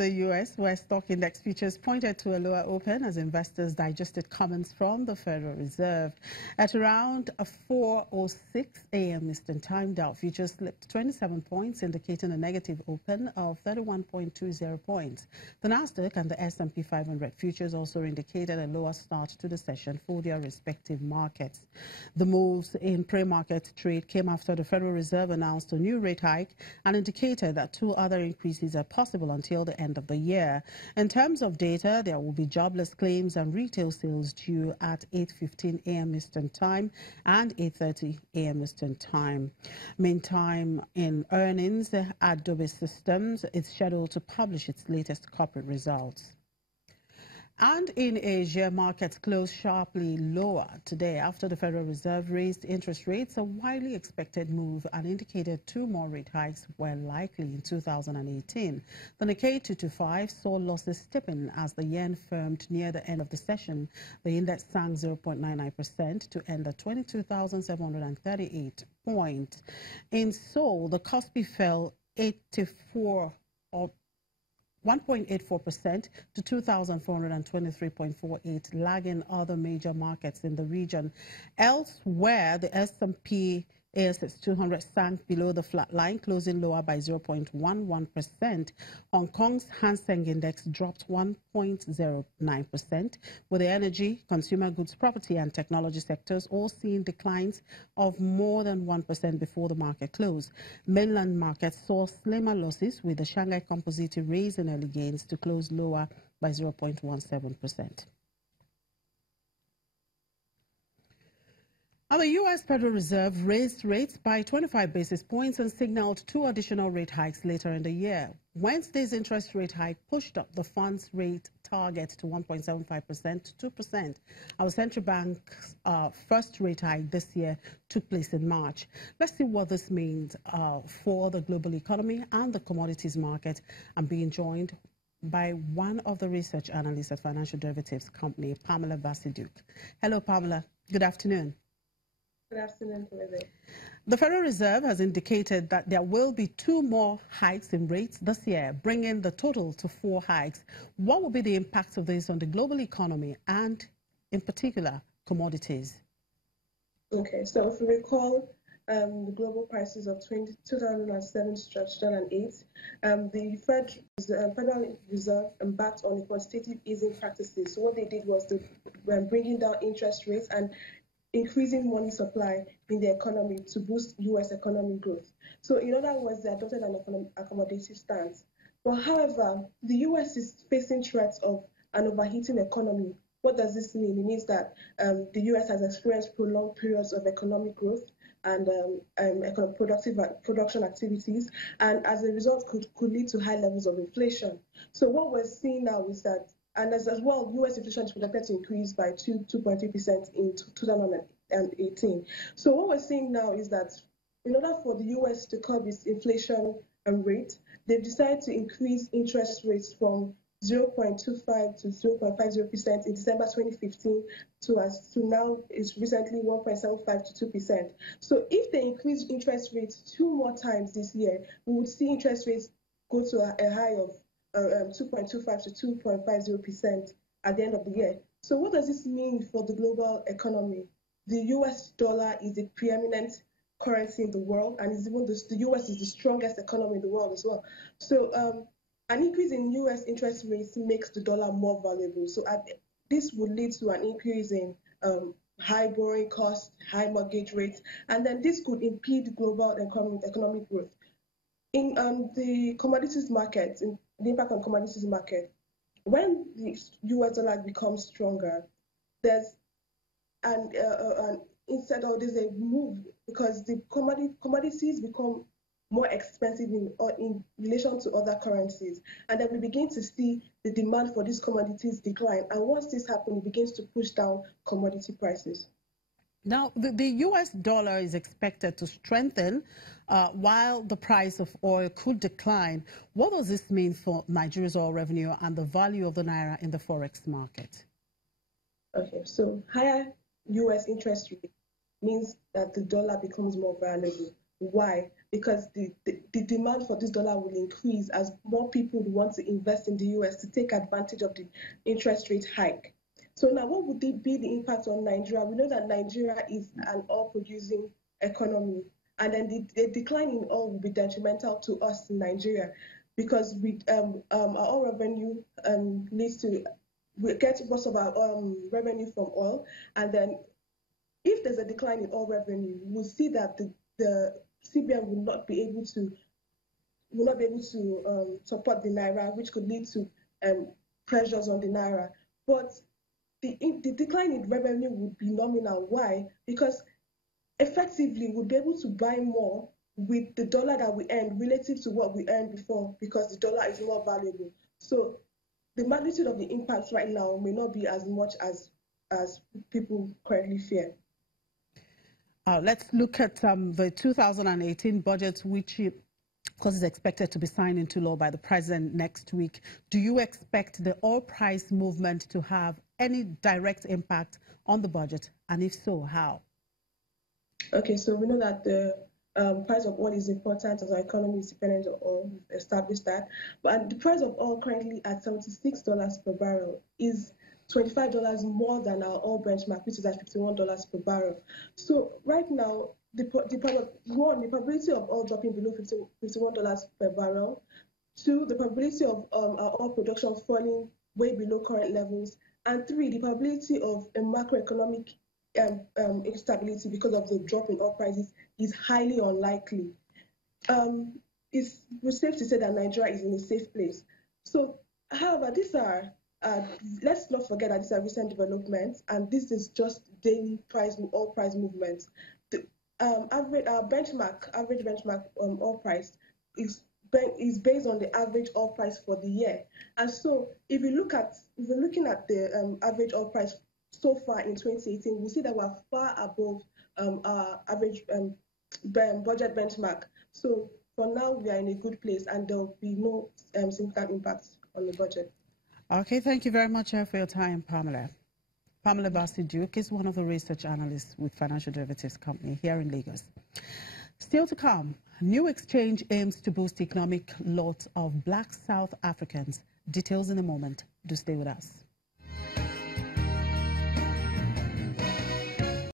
The U.S., where stock index futures pointed to a lower open as investors digested comments from the Federal Reserve. At around 4:06 a.m. Eastern Time, Dow futures slipped 27 points, indicating a negative open of 31.20 points. The Nasdaq and the S&P 500 futures also indicated a lower start to the session for their respective markets. The moves in pre-market trade came after the Federal Reserve announced a new rate hike and indicated that two other increases are possible until the end of the year. In terms of data, there will be jobless claims and retail sales due at 8:15 a.m. Eastern Time and 8:30 a.m. Eastern Time. Meantime, in earnings, Adobe Systems is scheduled to publish its latest corporate results. And in Asia, markets closed sharply lower today after the Federal Reserve raised interest rates, a widely expected move, and indicated two more rate hikes were likely in 2018. The Nikkei 225 saw losses steepen as the yen firmed near the end of the session. The index sank 0.99% to end at 22,738 points. In Seoul, the Kospi fell 1.84% to 2,423.48, lagging other major markets in the region. Elsewhere, the S&P ASX 200 sank below the flat line, closing lower by 0.11%. Hong Kong's Hang Seng Index dropped 1.09%, with the energy, consumer goods, property and technology sectors all seeing declines of more than 1% before the market close. Mainland markets saw slimmer losses, with the Shanghai Composite raising early gains to close lower by 0.17%. The U.S. Federal Reserve raised rates by 25 basis points and signaled two additional rate hikes later in the year. Wednesday's interest rate hike pushed up the funds rate target to 1.75% to 2%. Our central bank's first rate hike this year took place in March. Let's see what this means for the global economy and the commodities market. I'm being joined by one of the research analysts at financial derivatives company, Pamela Basiduk. Hello, Pamela. Good afternoon. Good afternoon, David. The Federal Reserve has indicated that there will be two more hikes in rates this year, bringing the total to 4 hikes. What will be the impact of this on the global economy and, in particular, commodities? Okay, so if you recall, the global prices of 2007-2008, the Federal Reserve embarked on quantitative easing practices. So what they did was they were bringing down interest rates and increasing money supply in the economy to boost U.S. economic growth. So in other words, they adopted an accommodative stance. But however, the U.S. is facing threats of an overheating economy. What does this mean? It means that the U.S. has experienced prolonged periods of economic growth and production activities, and as a result could lead to high levels of inflation. So what we're seeing now is that, and as well, U.S. inflation is projected to increase by 2.3% in 2018. So what we're seeing now is that in order for the U.S. to curb its inflation rate, they've decided to increase interest rates from 0.25 to 0.50% in December 2015 to now is recently 1.75 to 2%. So if they increase interest rates 2 more times this year, we would see interest rates go to a high of 2.25 to 2.50% at the end of the year. So what does this mean for the global economy? The US dollar is the preeminent currency in the world, and is even the US is the strongest economy in the world as well. So an increase in US interest rates makes the dollar more valuable. So this would lead to an increase in high borrowing costs, high mortgage rates, and then this could impede global economic growth. In the commodities market, the impact on commodities market, when the US dollar becomes stronger, there's there's a move because the commodities become more expensive in relation to other currencies, and then we begin to see the demand for these commodities decline. And once this happens, it begins to push down commodity prices. Now, the U.S. dollar is expected to strengthen while the price of oil could decline. What does this mean for Nigeria's oil revenue and the value of the naira in the forex market? Okay, so higher U.S. interest rate means that the dollar becomes more valuable. Why? Because the demand for this dollar will increase as more people want to invest in the US to take advantage of the interest rate hike. So now what would be the impact on Nigeria? We know that Nigeria is an oil-producing economy, and then the decline in oil will be detrimental to us in Nigeria because our oil revenue leads to, we get most of our revenue from oil, and then if there's a decline in oil revenue, we'll see that the CBN will not be able to support the naira, which could lead to pressures on the naira. But the decline in revenue would be nominal. Why? Because effectively we'll be able to buy more with the dollar that we earn relative to what we earned before, because the dollar is more valuable. So the magnitude of the impact right now may not be as much as people currently fear. Let's look at the 2018 budget, which of course is expected to be signed into law by the president next week. Do you expect the oil price movement to have any direct impact on the budget? And if so, how? Okay, so we know that the price of oil is important as our economy is dependent on oil. We've established that. But the price of oil currently at $76 per barrel is $25 more than our oil benchmark, which is at $51 per barrel. So right now, the probability of oil dropping below $51 per barrel, two, the probability of our oil production falling way below current levels, and three, the probability of a macroeconomic instability because of the drop in oil prices is highly unlikely. It's safe to say that Nigeria is in a safe place. So, however, these are let's not forget that these are recent developments, and this is just daily oil price movements. The average benchmark oil price is based on the average oil price for the year. And so, if you're looking at the average oil price so far in 2018, we'll see that we're far above our average budget benchmark. So for now, we are in a good place, and there will be no significant impacts on the budget. Okay, thank you very much for your time, Pamela. Pamela Basi-Duke is one of the research analysts with Financial Derivatives Company here in Lagos. Still to come, new exchange aims to boost economic lot of Black South Africans. Details in a moment. Do stay with us.